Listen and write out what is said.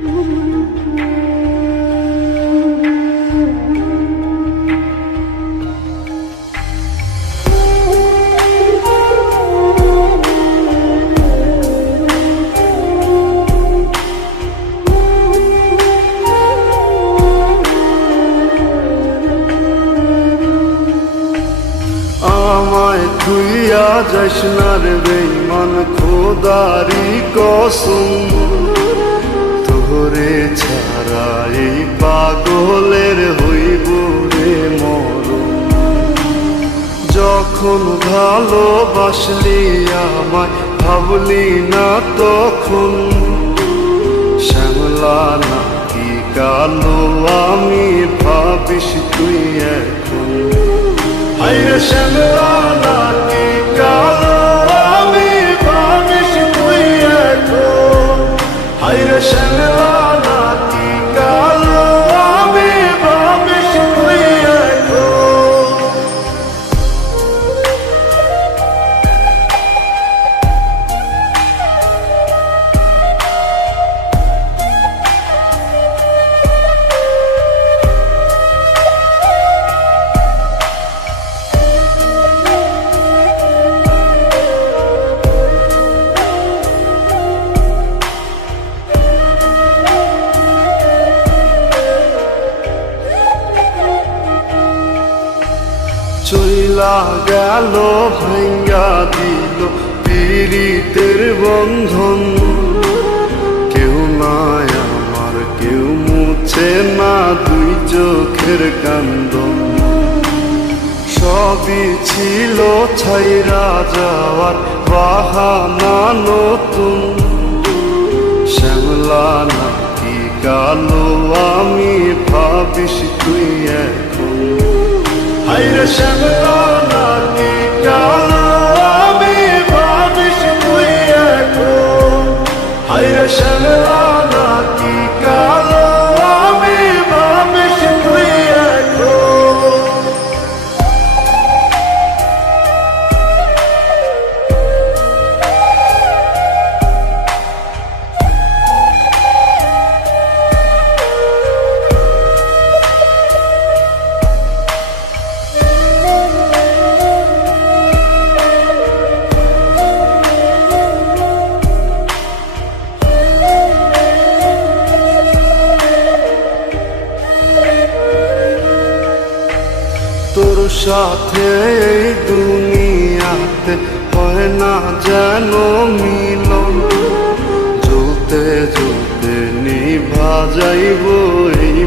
আমায় তুইয়া যাস না রে বেঈমান, খোদারি কসম, তোরে ছাড়া এই পাগলের হইব রে মরণ। যখন ভালোবাসলি আমায় ভাবলি না তখন, শ্যামলা নাকি কালো আমি ভাবিস তুই এখন। হায়রে শ্যামলা নাকি কালো আমি ভাবিস তুই এখন। হায়রে শ্যামলা নাকি কালো আমি ভাবিস তুই এখন। চইলা গেল ভাঙ্গা দিল পীড়িতের বন্ধন, কেউ নাই আমার কেউ মুছে না দুই চোখের কান্দন। সবই ছিল ছাইরা যাওয়ার বাহানা নতুন, শ্যামলা নাকি কালো আমি ভাবিস তুই এখন। হায়রে শ্যামলা নাকি কালো আমি ভাবিস তুই এখন। হায়রে শ্যামলা নাকি কালো আমি ভাবিস তুই এখন। তোর সাথে এই দুনিয়াতে হয় না যেন মিলন, জ্বলতে জ্বলতে নিভা যাইব এই